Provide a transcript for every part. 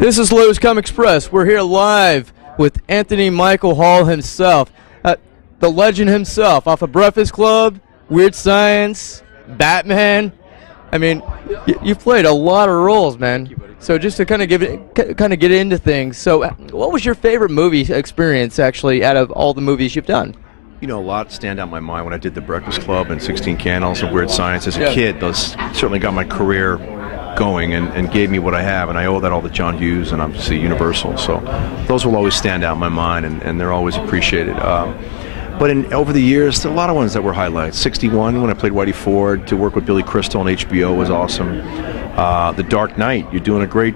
This is Lotus Comics Press. We're here live with Anthony Michael Hall himself, the legend himself, off of Breakfast Club, Weird Science, Batman. I mean, you've played a lot of roles, man. So just to kind of get into things. So, what was your favorite movie experience actually out of all the movies you've done? You know, a lot stand out in my mind when I did the Breakfast Club and 16 Candles and Weird Science as a kid. Those certainly got my career going and gave me what I have, and I owe that all to John Hughes and obviously Universal. So those will always stand out in my mind, and they're always appreciated. But over the years, there are a lot of ones that were highlights. 61, when I played Whitey Ford, to work with Billy Crystal on HBO was awesome. The Dark Knight, you're doing a great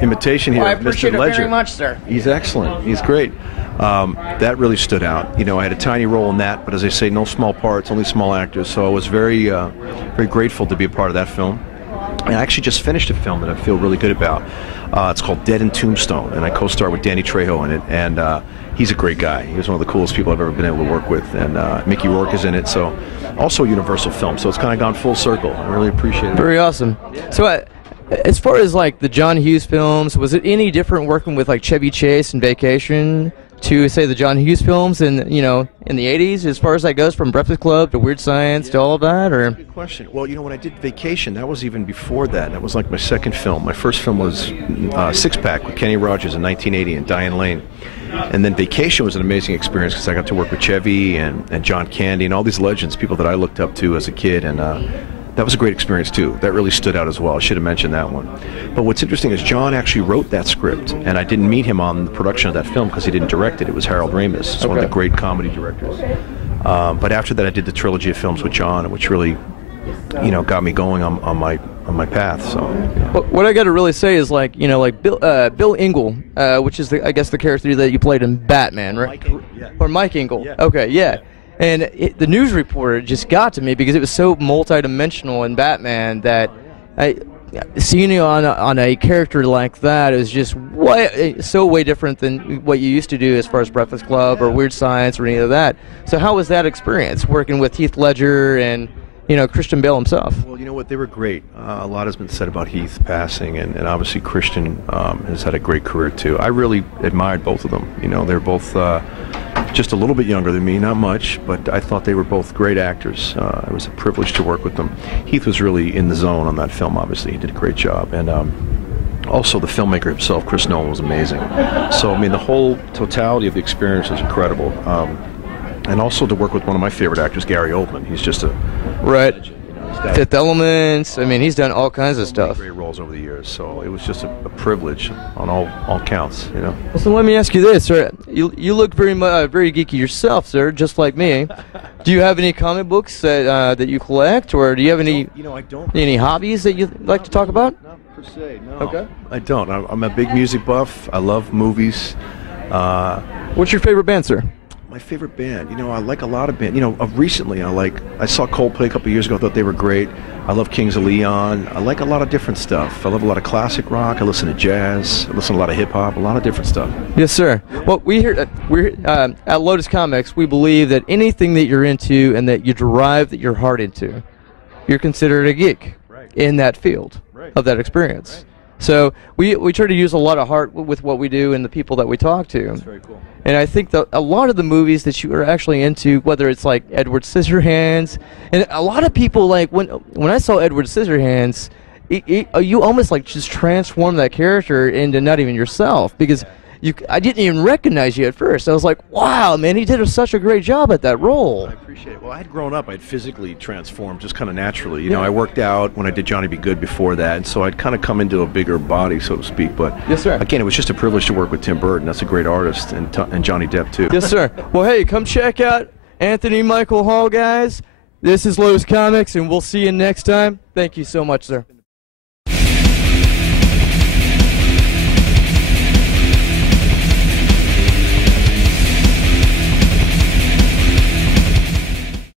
imitation here of Mr. Ledger. I appreciate it very much, sir. He's excellent. He's great. That really stood out. You know, I had a tiny role in that, but as I say, no small parts, only small actors. So I was very, very grateful to be a part of that film. And I actually just finished a film that I feel really good about. It's called Dead in Tombstone, and I co-starred with Danny Trejo in it. And he's a great guy. He was one of the coolest people I've ever been able to work with. And Mickey Rourke is in it, so also a Universal film. So it's kind of gone full circle. I really appreciate it. Very awesome. So as far as like the John Hughes films, was it any different working with like Chevy Chase and Vacation to say the John Hughes films in the 80s, as far as that goes, from Breakfast Club to Weird Science to all of that? Or good question. Well, when I did Vacation, that was even before that. That was like my second film. My first film was Six Pack with Kenny Rogers in 1980 and Diane Lane. And then Vacation was an amazing experience because I got to work with Chevy and John Candy and all these legends, people that I looked up to as a kid, and that was a great experience too. That really stood out as well. I should have mentioned that one. But what's interesting is John actually wrote that script, and I didn't meet him on the production of that film because he didn't direct it. It was Harold Ramis. It's one of the great comedy directors. But after that, I did the trilogy of films with John, which really, got me going on my path. So. What I got to really say is like Bill Engel, which is I guess the character that you played in Batman, right? Or Mike Engel. Yeah. Okay, yeah. And the news reporter just got to me because it was so multi-dimensional in Batman that seeing you on a character like that is just way different than what you used to do as far as Breakfast Club or Weird Science or any of that. So how was that experience working with Heath Ledger and Christian Bale himself? Well, you know what, they were great. A lot has been said about Heath passing, and obviously Christian has had a great career too. I really admired both of them. They're both just a little bit younger than me, not much, but I thought they were both great actors. It was a privilege to work with them. Heath was really in the zone on that film, obviously. He did a great job. And also the filmmaker himself, Chris Nolan, was amazing. So, I mean, the whole totality of the experience was incredible. And also to work with one of my favorite actors, Gary Oldman. He's just a legend. Fifth Elements. I mean, he's done all kinds of stuff. Great roles over the years, so it was just a privilege on all counts. So let me ask you this, sir. You look very geeky yourself, sir, just like me. Do you have any comic books that you collect, or do you have any I don't. Any hobbies that you like to talk about? Not per se, no. Okay. I don't. I'm a big music buff. I love movies. What's your favorite band, sir? My favorite band, I like a lot of bands. Recently, I saw Coldplay a couple of years ago. I thought they were great. I love Kings of Leon. I like a lot of different stuff. I love a lot of classic rock. I listen to jazz. I listen to a lot of hip hop. A lot of different stuff. Yes, sir. Well, we're at Lotus Comics. We believe that anything that you're into and that you drive your heart into, you're considered a geek in that field of that experience. So we try to use a lot of heart with what we do and the people that we talk to. That's very cool. And I think that a lot of the movies that you are actually into, whether it's like Edward Scissorhands, and a lot of people, like when I saw Edward Scissorhands, you almost like just transform that character into not even yourself, because I didn't even recognize you at first. I was like, wow, man, he did such a great job at that role. I appreciate it. Well, I had grown up. I'd physically transformed just kind of naturally. I worked out when I did Johnny Be Good before that, and so I'd kind of come into a bigger body, so to speak. But yes, sir. Again, it was just a privilege to work with Tim Burton. That's a great artist, and Johnny Depp, too. Yes, sir. Well, hey, come check out Anthony Michael Hall, guys. This is Lotus Comics, and we'll see you next time. Thank you so much, sir.